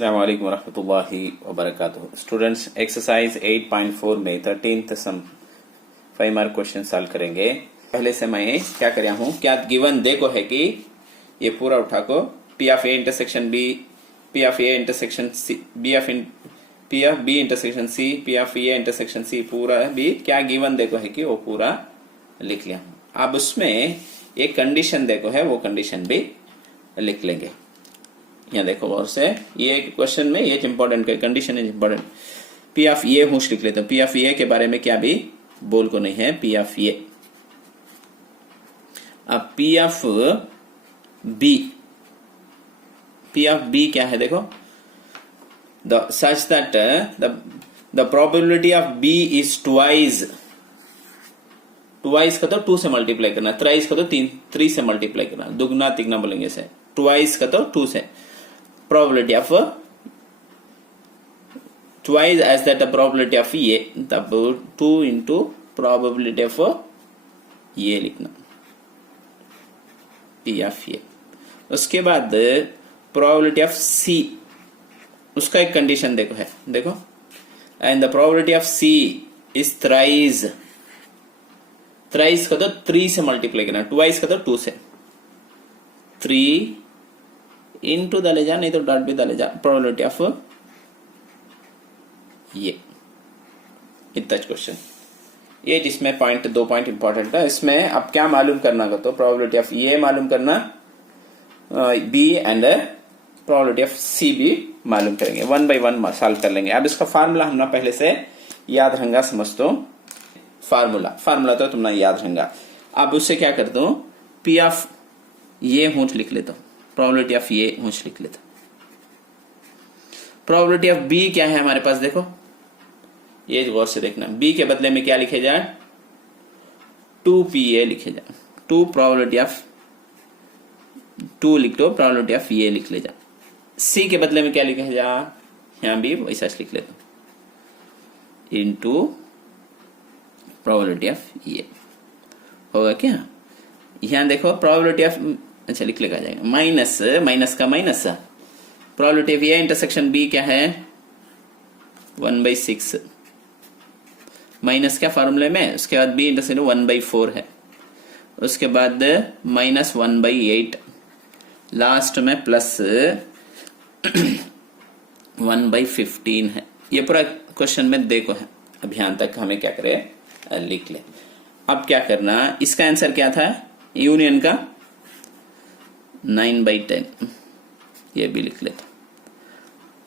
अस्सलाम वालेकुम रहमतुल्लाहि व बरकातुहू। स्टूडेंट्स, एक्सरसाइज 8.4 में 13th सम 5 मार्क क्वेश्चन सॉल्व करेंगे। पहले से मैं क्या कर रहा हूँ, क्या गिवन देखो है कि ये पूरा उठा को P of A intersection B, P of A intersection C, P of B intersection C, P of A intersection C, पूरा भी क्या गिवन देखो है कि वो पूरा लिख लिया हूँ। अब उसमें एक कंडीशन देखो है, वो कंडीशन भी लिख लेंगे। यहाँ देखो और से ये क्वेश्चन में ये important condition is important. P of A होश लिख लेते हैं। पी ऑफ ए के बारे में क्या भी बोल को नहीं है। पी ऑफ ए, अब P of B, P of B क्या है देखो, the such that the probability of B is twice, twice का तो 2 से मल्टीप्लाई करना, थ्राइस का तो 3 से मल्टीप्लाई करना, दुगना तिगना बोलेंगे से, ट्वाइस का तो 2 से। probability of twice as that the probability of A, तब 2 into probability of A लिखना, P of A। उसके बाद probability of C, उसका एक कंडीशन देखो है, देखो, and the probability of C is thrice, thrice का तो 3 से मल्टीप्लाई करना, ट्वाइस का तो 2 से, 3 इनटू डाले जा, नहीं तो डॉट भी डाले जा, प्रोबेबिलिटी ऑफ ये इतना क्वेश्चन। ये जिसमें पॉइंट 2 पॉइंट इंपॉर्टेंट है। इसमें अब क्या मालूम करना का, तो प्रोबेबिलिटी ऑफ ये मालूम करना, बी एंड प्रोबेबिलिटी ऑफ सी भी मालूम करेंगे। 1 by 1 सॉल्व कर लेंगे। अब इसका फार्मूला हमने पहले से याद रहेगा, समझ दो। फार्मूला तो तुमने याद रहेगा। अब उससे क्या कर दो, पी ऑफ ये होंठ लिख लेता हूं, प्रोबेबिलिटी ऑफ ये होंठ लिख लेता। प्रोबेबिलिटी ऑफ बी क्या है हमारे पास, देखो ये गौर से देखना। बी के बदले में क्या लिखे जाए, 2PA लिखे जाए, 2 प्रोबेबिलिटी ऑफ 2 लिख दो, प्रोबेबिलिटी ऑफ ये लिख ले जा। सी के बदले में क्या लिखे जा, यहां भी वैसा लिख लेता हूं, इनटू प्रोबेबिलिटी ऑफ ये होगा क्या। यहां देखो प्रोबेबिलिटी ऑफ, अच्छा लिख लेगा जाएगा, माइनस, माइनस का minus, probability of A intersection B क्या है, 1/6 माइनस क्या फार्मूले में। उसके बाद बी इंटरसेक्शन 1/4 है, उसके बाद माइनस 1/8, लास्ट में प्लस 1/15 है। ये पूरा क्वेश्चन में देखो है। अब यहां तक हमें क्या करे, लिख ले। अब क्या करना, इसका आंसर क्या था, यूनियन का 9/10, ये भी लिख लेता।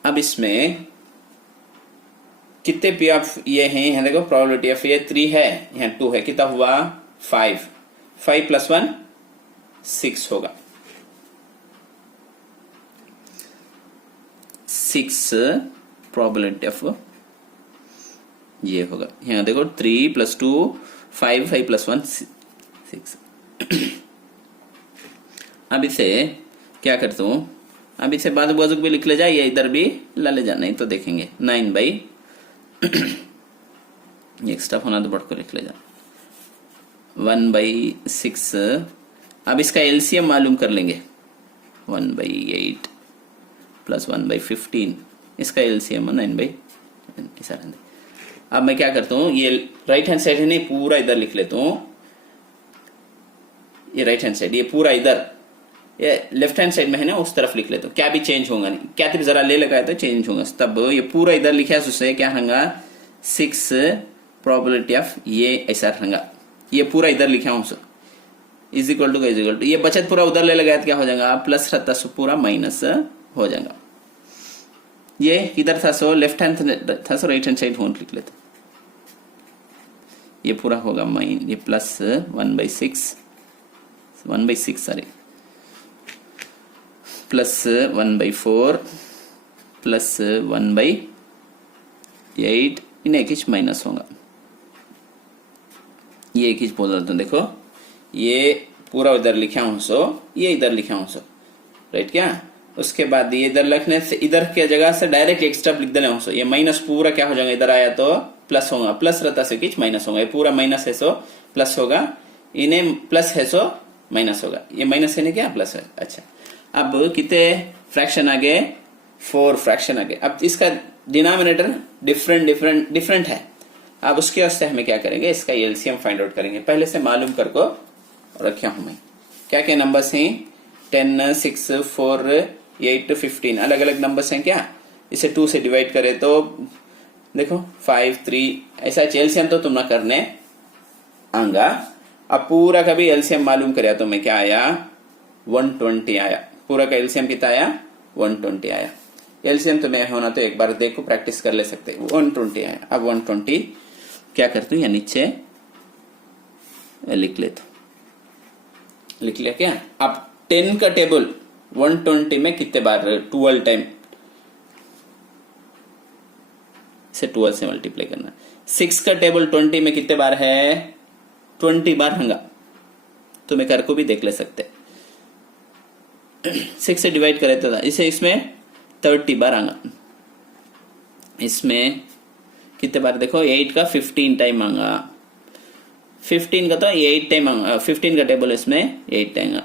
अब इसमें कितने पी ऑफ ये हैं, यहां देखो प्रोबेबिलिटी ऑफ ये 3 है, यहां 2 है, कितना हुआ 5, 5 + 1 6 होगा, 6 प्रोबेबिलिटी ऑफ ये होगा। यहां देखो 3 + 2 5, 5 + 1 6। अब इसे क्या करता हूं, अब इसे बाजू बाजू भी लिख ले जाए, या इधर भी ला ले जा, नहीं तो देखेंगे 9/, एक्स्ट्रा होना तो बढ़ कर लिख ले जा, 1/6। अब इसका एलसीएम मालूम कर लेंगे, 1/8 + 1/15, इसका एलसीएम 9/, अब मैं क्या करता हूं, ये राइट हैंड साइड है नहीं, पूरा इधर लिख लेता हूं, ये राइट हैंड साइड, ये पूरा इधर, ये लेफ्ट हैंड साइड में है ना, उस तरफ लिख लेता हूं, क्या भी चेंज होगा नहीं, क्या भी जरा ले लगाया तो चेंज होगा, तब ये पूरा इधर लिखा है, उससे क्या रहेगा 6 प्रोबेबिलिटी ऑफ ये ऐसा रहेगा, ये पूरा इधर लिखा हूं, इज इक्वल टू ये बचत पूरा उधर ले लगाया तो क्या हो जाएगा, प्लस रहता सो पूरा माइनस हो जाएगा। ये किधर था, सो लेफ्ट हैंड था, सो राइट हैंड साइड होंठ लिख लेता, ये पूरा होगा ये प्लस 1/6 सॉरी, प्लस 1/4 प्लस 1/8, इन एक इंच माइनस होगा, ये एक इंच बोल रहा हूं, देखो ये पूरा इधर लिखा हूं, सो ये इधर लिखा हूं, सो राइट क्या। उसके बाद ये इधर लिखने से, इधर के जगह से डायरेक्ट एक स्टेप लिख देना हूं, सो ये माइनस पूरा क्या हो जाएगा, इधर आया तो प्लस होगा, प्लस रहता से किच माइनस होगा, ये पूरा माइनस है सो प्लस होगा, इन्हें प्लस है सो माइनस होगा, ये माइनस है नहीं क्या प्लस है। अच्छा, अब कितने फ्रैक्शन आ गए, 4 फ्रैक्शन आ गए। अब इसका डिनोमिनेटर डिफरेंट है। अब उसके वास्ते हमें क्या करेंगे, इसका एलसीएम फाइंड आउट करेंगे। पहले से मालूम करको रखा हूं मैं। क्या क्या नंबर्स हैं, 10, 6, 4, 8, 15 अलग अलग नंबर्स हैं क्या। इसे 2 से डिवाइड करें तो देखो 5, 3 ऐसा एलसीएम तो तुम ना करने आंगा। अब पूरा का भी एलसीएम मालूम करे तो मैं क्या आया, 120 आया। पूरा का एलसीएम कितना आया, 120 आया। एलसीएम तो मैं होना तो एक बार देखो प्रैक्टिस कर ले सकते, 120 आया। अब 120 क्या करती हूँ, या नीचे लिख लेता, लिख लिया क्या। अब 10 का टेबल 120 में कितने बार, 12 टाइम से 12 से मल्टीप्लाई करना। 6 का टेबल 20 में कितने बार है, 20 बार होगा। तो मैं कर को भी देख ले सकते। 6 से डिवाइड करे तो इसे इसमें 30 बार आएगा। इसमें कितने बार देखो, 8 का 15 टाइम आएगा। 15 का तो 8 टाइम आएगा। 15 का टेबल इसमें 8 आएगा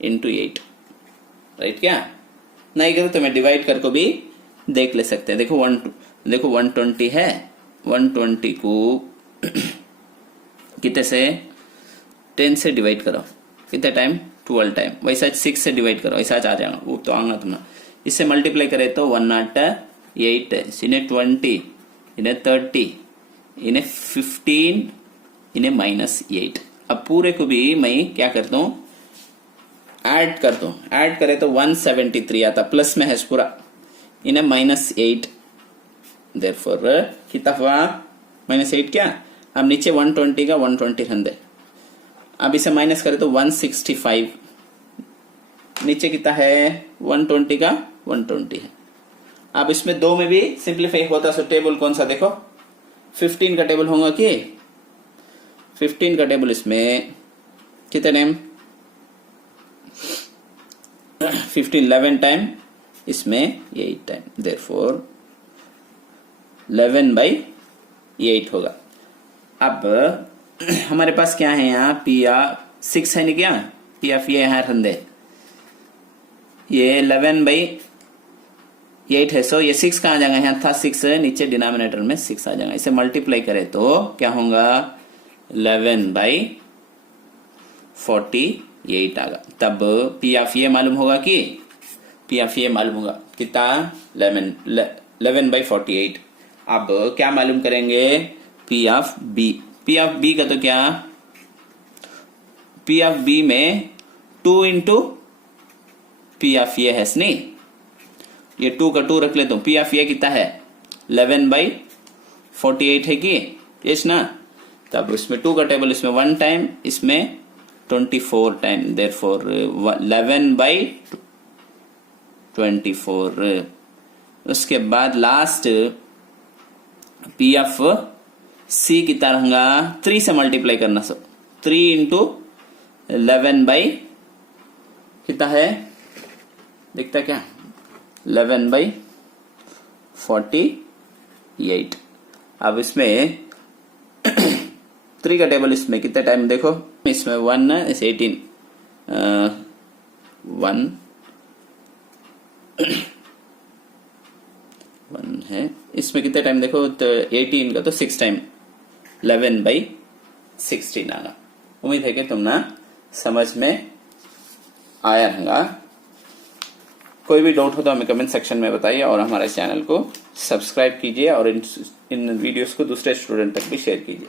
इंटू 8, राइट क्या। नहीं करो तो मैं डिवाइड कर को भी देख ले सकते हैं। देखो 120 है, 120 को कितने से, 10 से डिवाइड करो, कितने टाइम, 12 टाइम। वैसा 6 से डिवाइड करो, ऐसा आ जाएगा, वो तो आना तुम्हारा। इससे मल्टीप्लाई करे तो 108, इन्हें 20, इन्हें 30, इन्हें 15, इन्हें -8। अब पूरे को भी मैं क्या करता हूँ, ऐड करता हूँ। ऐड करे तो 173 आता, प्लस में है पूरा, इन्हें -8। देयरफॉर कितना हुआ, -8 क्या। अब नीचे 120 का 120 रहने। अब इसे माइनस करे तो 165, नीचे कितना है, 120 का 120 है। अब इसमें 2 में भी सिंप्लीफाई होता सो टेबल कौन सा देखो, 15 का टेबल होगा कि 15 का टेबल इसमें कितने टाइम, 15 11 टाइम, इसमें 8 टाइम। देयरफॉर 11/8 होगा। अब हमारे पास क्या है यहाँ, P6 है नहीं क्या, P ये यहाँ रंदे, ये 11/8 है। सो ये 6 कहाँ जाएगा, यहाँ था 6, नीचे डिनोमिनेटर में 6 आ जाएगा। इसे मल्टीप्लाई करे तो क्या होगा, 11/48 आएगा। तब P ये मालूम होगा कि P ये मालूम होगा कितना, 11/48। अब क्या मालूम करेंगे, P का तो क्या, P में 2 इंटू P ये है नहीं, ये 2 का 2 रख लेता हूं। P ये कितना है, 11/48 है कि यस ना। तब इसमें 2 का टेबल, इसमें 1 टाइम, इसमें 24 टाइम। देयरफॉर 11/24। उसके बाद लास्ट P कितना रहूंगा, 3 से मल्टीप्लाई करना। सो 3 इंटू 11 कितना है, दिखता क्या, 11/48। अब इसमें 3 का टेबल, इसमें कितने टाइम देखो, इसमें 1 इस 18 1 है। इसमें कितने टाइम देखो, तो 18 का तो 6 टाइम, 11/16 आना। उम्मीद है कि तुम ना समझ में आया होगा। कोई भी डाउट हो तो हमें कमेंट सेक्शन में बताइए और हमारे चैनल को सब्सक्राइब कीजिए और इन वीडियोस को दूसरे स्टूडेंट तक भी शेयर कीजिए।